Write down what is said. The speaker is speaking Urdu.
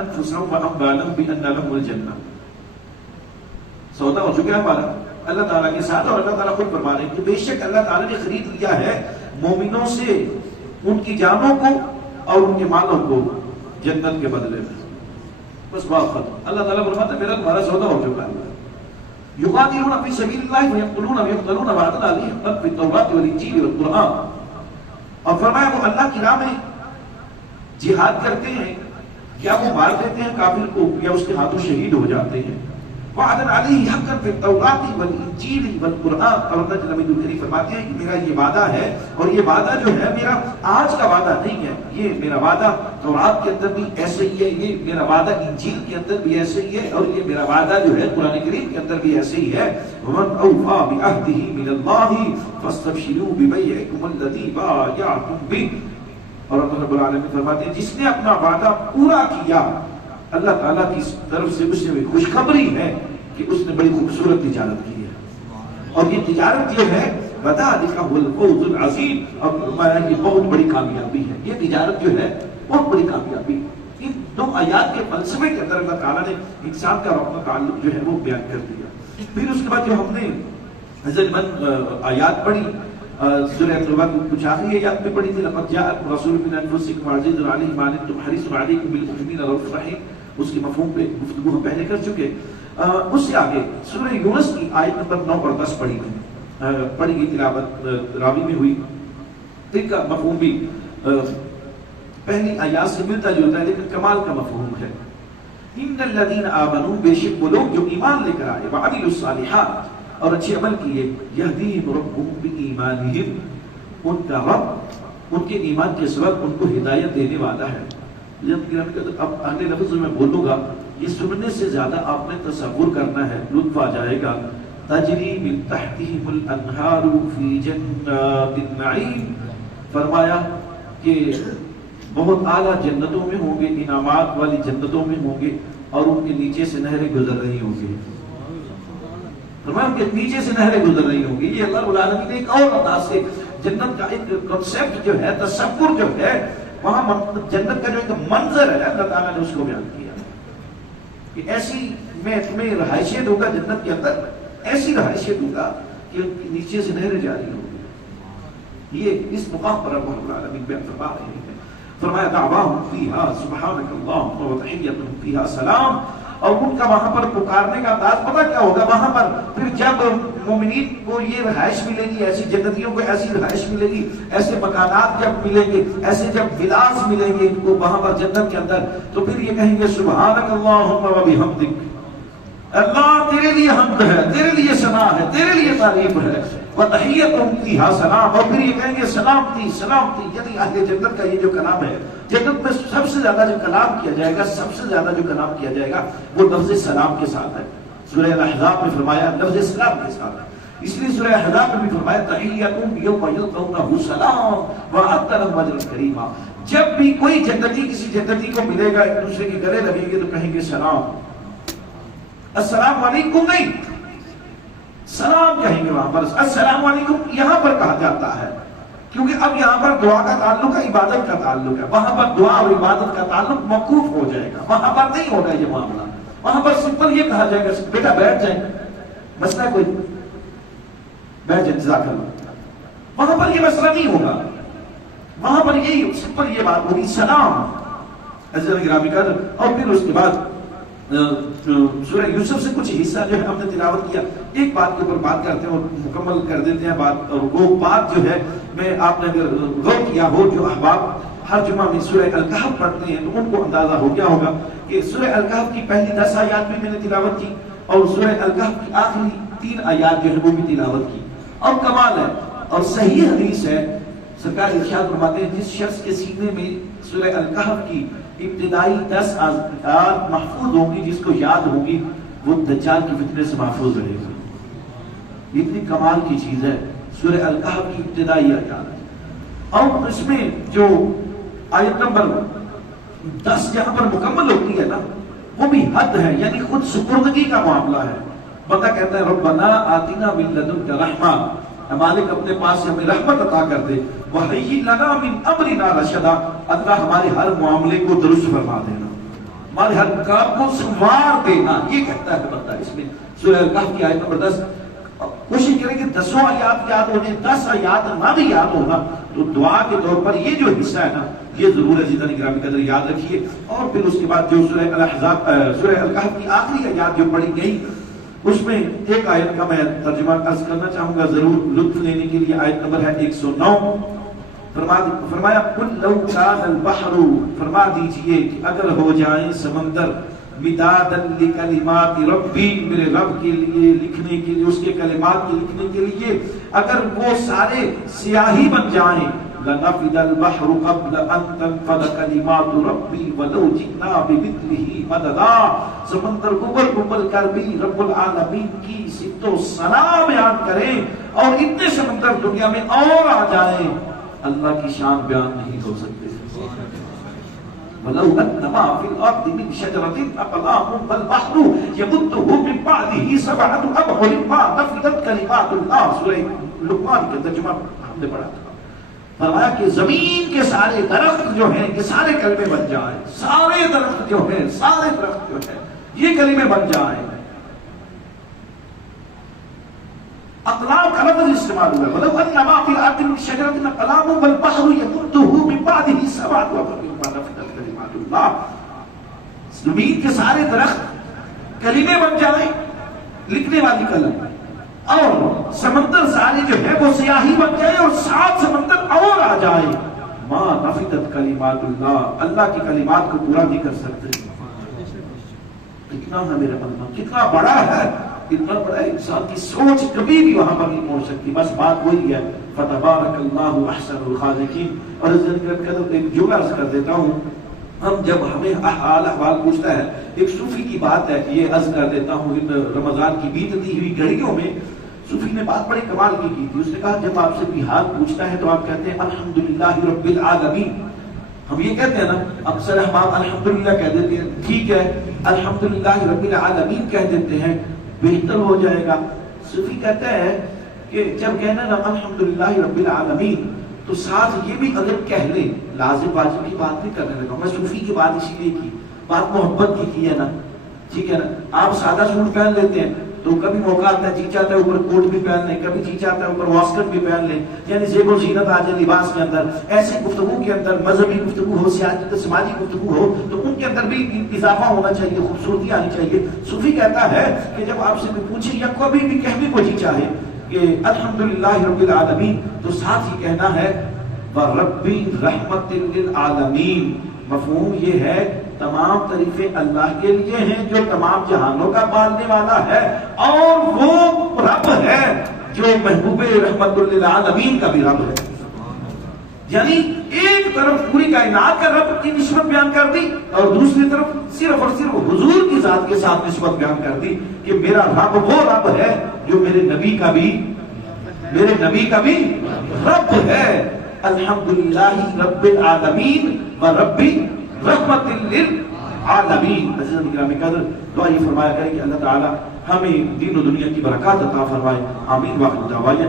انفسهم واموالهم بان لهم الجنہ. سودا ہو چکا ہے ہمارا اللہ تعالیٰ کے ساتھ، اور اللہ تعالیٰ خود فرما رہے ہیں کہ بے شک اللہ تعالیٰ نے خرید لیا ہے مومنوں سے ان کی جانوں کو اور ان کے مالوں کو جنت کے بدلے میں. بس بات ختم. اللہ تعالیٰ فرماتا ہے میرا تمہارا سودا ہو چکا ہے. یقاتلون فی سبیل اللہ ویقتلون ویقتلون وعدا علیہ حقا فی التوراۃ والانجیل والقرآن. اور فرمایا وہ اللہ کی راہ میں جہاد کرتے ہیں، کیا وہ مار دیتے ہیں کافر کو یا اس کے ہاتھوں شہید ہو جاتے ہیں. وعدا علیہ حقا فی التوراۃ والانجیل والقرآن. اور اللہ جل وعلا فرماتے ہیں کہ میرا یہ وعدہ ہے، اور یہ وعدہ جو ہے میرا آج کا وعدہ نہیں ہے، یہ میرا وعدہ تورات کے اندر بھی ایسے ہی ہے، یہ میرا وعدہ انجیل کے اندر بھی ایسے ہی ہے، اور یہ میرا وعدہ جو ہے قرآن کریم کے اندر بھی ایسے ہی ہے. ومن اوفى بعهده من الله فاستبشروا ببيعكم الذي بايعتم به. اور اللہ رب العالمین فرماتے ہیں جس نے اپنا وعدہ پورا کیا، اللہ تعالیٰ کی طرف سے اسے بھی خوشخبری ہے کہ اس نے بڑی خوبصورت تجارت کی ہے، اور یہ تجارت یہ ہے وذالک هو الفوز العظیم. اور فرمایا یہ بہت بڑی کامیابی ہے، یہ تجارت جو ہے بہت بڑی کامیابی. ان دو آیات کے فلسفے کے اندر اللہ تعالیٰ نے انسان کا اپنا تعلق جو ہے وہ بیان کر دیا. پھر اس کے بعد جو ہم نے حضرت آیات پڑھی سورہ توبہ کی کچھ آخری آیات میں پڑھی تھی، لقد جاءکم رسول من انفسکم عزیز علیہ ما عنتم حریص علیکم بالمؤمنین رؤوف رحیم. اس کے مفہوم پہ گفتگو ہم پہلے کر چکے. اس سے آگے سورہ یونس کی آیت نمبر 9 اور 10 پڑھی گئی، تلاوت راوی میں ہوئی. ان کا مفہوم بھی پہلی آیات سے ملتا جلتا ہے لیکن کمال کا مفہوم ہے. ان الذین آمنوا، بے شک وہ لوگ جو ایمان لے کر آئے، وعملوا الصالحات، اور اچھے عمل کیے، یہدیہم ربہم بایمانہم، ان کا رب ان کے ایمان کے سبب ان کو ہدایت دینے والا ہے. اب اگلے لفظ میں بولوں گا، یہ سننے سے زیادہ آپ نے تصور کرنا ہے، لطف آ جائے گا. تجری من تحتہم الانہار فی جنات النعیم. فرمایا کہ بہت اعلیٰ جنتوں میں ہوں گے، انعامات والی جنتوں میں ہوں گے، اور ان کے نیچے سے نہریں گزر رہی ہوں گی. فرمایا ان کے نیچے سے نہریں گزر رہی ہوں گی. یہ اللہ رب العالمین نے ایک اور انداز سے جنت کا ایک کنسیپٹ جو ہے، تصور جو ہے، وہاں جنت کا جو ایک منظر ہے اللہ تعالیٰ نے اس کو بیان کیا کہ ایسی میں تمہیں رہائشیں دوں گا جنت کے اندر، ایسی رہائشیں دوں گا کہ ان کے نیچے سے نہریں جاری ہوں گی. یہ اس مقام پر رب العالمین بیان فرما رہے ہیں. فرمایا دعواہم فیہا سبحانک اللہم وتحیتہم فیہا سلام. اور ان کا وہاں پر پکارنے کا انداز پتہ کیا ہوگا؟ وہاں پر پھر جب مومنین کو یہ رہائش ملے گی، ایسی جنتیوں کو ایسی رہائش ملے گی، ایسے مکانات جب ملیں گے، ایسے جب ولاس ملیں گے ان کو وہاں پر جنت کے اندر، تو پھر یہ کہیں گے سبحانک اللہم وبحمدک، اللہ تیرے لیے حمد ہے، تیرے لیے ثنا ہے، تیرے لیے تعریف ہے. وتحیتہم فیہا سلام. اور پھر یہ کہیں گے سلامتی سلامتی. یعنی اہل جنت کا یہ جو کلام ہے، جنت میں سب سے زیادہ جو کلام کیا جائے گا، سب سے زیادہ جو کلام کیا جائے گا وہ لفظ سلام کے ساتھ ہے. سورہ الاحزاب میں فرمایا لفظ سلام کے ساتھ ہے. اس لیے سورہ الاحزاب میں بھی فرمایا تحیتہم یوم یلقونہ سلام وأعد لهم اجرا کریما. جب بھی کوئی جنتی کسی جنتی کو ملے گا، ایک دوسرے کے گلے لگیں گے تو کہیں گے سلام. السلام علیکم نہیں، سلام کہیں گے. وہاں پر السلام علیکم یہاں پر کہا جاتا ہے کیونکہ اب یہاں پر دعا کا تعلق ہے، عبادت کا تعلق ہے. وہاں پر دعا اور عبادت کا تعلق موقوف ہو جائے گا، وہاں پر نہیں ہوگا یہ معاملہ. وہاں پر سمپل یہ کہا جائے گا بیٹا بیٹھ جائیں، مسئلہ کوئی بیٹھ جائیں جزاک اللہ. وہاں پر یہ مسئلہ نہیں ہوگا، وہاں پر یہی سمپل یہ بات ہوگی سلام. عزیزان گرامی قدر. اور پھر اس کے بعد سورہ یوسف سے کچھ حصہ جو ہے ہم نے تلاوت کیا. ایک بات کے اوپر بات کرتے ہیں اور مکمل کر دیتے ہیں بات. اور وہ بات جو ہے میں آپ نے اگر غور کیا ہو، جو احباب ہر جمعہ میں سورہ الکہف پڑھتے ہیں تو ان کو اندازہ ہو گیا ہوگا کہ سورہ الکہف کی پہلی 10 آیات بھی میں نے تلاوت کی، اور سورہ الکہف کی آخری 3 آیات جو ہے وہ بھی تلاوت کی. اور کمال ہے اور صحیح حدیث ہے، سرکار ارشاد فرماتے ہیں جس شخص کے سینے میں سورہ الکہف کی ابتدائی 10 آیات محفوظ ہوں گی، جس کو یاد ہوگی، وہ دجال کی فتنے سے محفوظ رہے گا. یہ اتنی کمال کی چیز ہے سورہ الکہف کی ابتدائی آیات. اور اس میں جو آیت نمبر 10 جہاں پر مکمل ہوتی ہے نا، وہ بھی حد ہے، یعنی خود سپردگی کا معاملہ ہے. بندہ کہتا ہے ربنا آتنا من لدنک رحمہ، مالک اپنے پاس سے ہمیں رحمت عطا کر دے. وَهَيِّئْ لَنَا مِنْ أَمْرِنَا رَشَدًا، اللہ ہمارے ہر معاملے کو درست فرما دینا. ہمارے ہر کام کو سنوار دینا، یہ کہتا ہے بندہ اس میں۔ سورہ الکہف کی آیت نمبر 10، کوشش کریں کہ 10 آیات یاد ہو جائیں، 10 آیات نہ بھی یاد ہونا تو دعا کے طور پر یہ جو حصہ ہے نا یہ ضرور عزیزان گرامی قدر یاد رکھیے۔ اور پھر اس کے بعد جو سورہ الاحزاب سورہ الکہف کی آخری آیات جو پڑھی گئی اس میں ایک آیت کا میں ترجمہ عرض کرنا چاہوں گا ضرور لطف لینے کے لیے۔ آیت نمبر ہے 109، فرمایا قُلْ لَوْ كَانَ الْبَحْرُ، فرما دیجئے کہ اگر ہو جائیں سمندر مِدَادًا لِكَلِمَاتِ رَبِّي، میرے رب کے لیے لکھنے کے لیے، اس کے کلمات کے لکھنے کے لیے اگر وہ سارے سیاہی بن جائیں، لَنَفِدَ الْبَحْرُ قَبْلَ أَن تَنفَدَ كَلِمَاتُ رَبِّي وَلَوْ جِئْنَا بِمِثْلِهِ مَدَدًا، سمندر گبل کر بھی رب العالمین کی صفت و ثنا بیان کریں اور اتنے سمندر دنیا میں اور آ جائیں، اللہ کی شان بیان نہیں ہو سکتے۔ وَلَوْ أَنَّ مَا فِي الْأَرْضِ مِنْ شَجَرَةٍ أَقْلَامٌ وَالْبَحْرُ يَمُدُّهُ مِنْ بَعْدِهِ سَبْعَةُ أَبْحُرٍ مَا نَفِدَتْ كَلِمَاتُ اللَّهِ، سورہ لقمان کے ترجمہ ہم نے پڑھا تھا۔ فرمایا کہ زمین کے سارے درخت جو ہیں یہ سارے کلمے بن جائیں، سارے درخت جو ہیں یہ کلمے بن جائیں۔ اقلام کا لفظ استعمال ہوا ہے، وَلَوْ أَنَّ مَا فِي الْأَرْضِ مِنْ شَجَرَةٍ أَقْلَامٌ وَالْبَحْرُ يَمُدُّهُ مِنْ بَعْدِهِ سَبْعَةُ أَبْحُرٍ مَا نَفِدَتْ كَلِمَاتُ اللَّهِ، زمین کے سارے درخت کلمے بن جائیں، لکھنے والی قلم، اور سمندر سارے جو ہے وہ سیاہی بن جائے اور 7 سمندر اور آ جائے، ما نفدت کلمات اللہ، اللہ کی کلمات کو پورا نہیں کر سکتے۔ کتنا ہے میرے مطلب، کتنا بڑا ہے، اتنا بڑا انسان کی سوچ کبھی بھی وہاں پر نہیں پہنچ سکتی۔ بس بات وہی ہے، فتبارک اللہ احسن الخالقین۔ اور اس دن ایک جملہ عرض کر دیتا ہوں، ہم جب ہمیں حال احوال پوچھتا ہے، ایک صوفی کی بات ہے، یہ عرض کر دیتا ہوں، ان رمضان کی بیتتی ہوئی گھڑیوں میں صوفی نے بات بڑی کمال کی تھی۔ اس نے کہا جب آپ سے کوئی حال پوچھتا ہے تو آپ کہتے ہیں الحمدللہ رب العالمین۔ ہم یہ کہتے ہیں نا، اکثر ہم آپ الحمدللہ کہہ دیتے ہیں، ٹھیک ہے الحمدللہ رب العالمین کہہ دیتے ہیں، بہتر ہو جائے گا۔ صوفی کہتا ہے کہ جب کہنا نا الحمدللہ رب العالمین تو ساتھ یہ بھی اگر کہہ لیں، لازم واجب کی بات نہیں کرنے لگا، میں صوفی کی بات اسی لیے کی، بات محبت کی ہے نا، ٹھیک ہے نا۔ آپ سادہ سوٹ پہن لیتے ہیں تو کبھی موقع آتا ہے جی چاہتا ہے اوپر کوٹ بھی پہن لیں، کبھی جی چاہتا ہے اوپر واسکٹ بھی پہن لیں، یعنی زیب و زینت آ جائے لباس کے اندر۔ ایسی گفتگو کے اندر مذہبی گفتگو ہو، سماجی گفتگو ہو تو ان کے اندر بھی اضافہ ہونا چاہیے، خوبصورتی آنی چاہیے۔ صوفی کہتا ہے کہ جب آپ سے کوئی پوچھے یا کبھی بھی کہنے کو جی چاہے کہ الحمدللہ رب العالمین تو ساتھ ہی کہنا ہے وَرَبِّ رحمت للعالمین۔ مفہوم یہ ہے تمام تعریفیں اللہ کے لیے ہیں جو تمام جہانوں کا پالنے والا ہے، اور وہ رب ہے جو محبوب رحمت للعالمین کا بھی رب ہے۔ یعنی ایک طرف پوری کائنات کا رب کی نسبت بیان کر دی اور دوسری طرف صرف اور صرف حضور کی ذات کے ساتھ نسبت بیان کر دی کہ میرا رب وہ رب ہے جو میرے نبی کا بھی رب ہے۔ الحمدللہ رب العالمین و ربی رحمت للعالمین۔ عزیزان گرامی قدر، دعا یہ فرمایا کریں کہ اللہ تعالی ہمیں دین و دنیا کی برکات عطا فرمائے، آمین۔ واخر دعوانا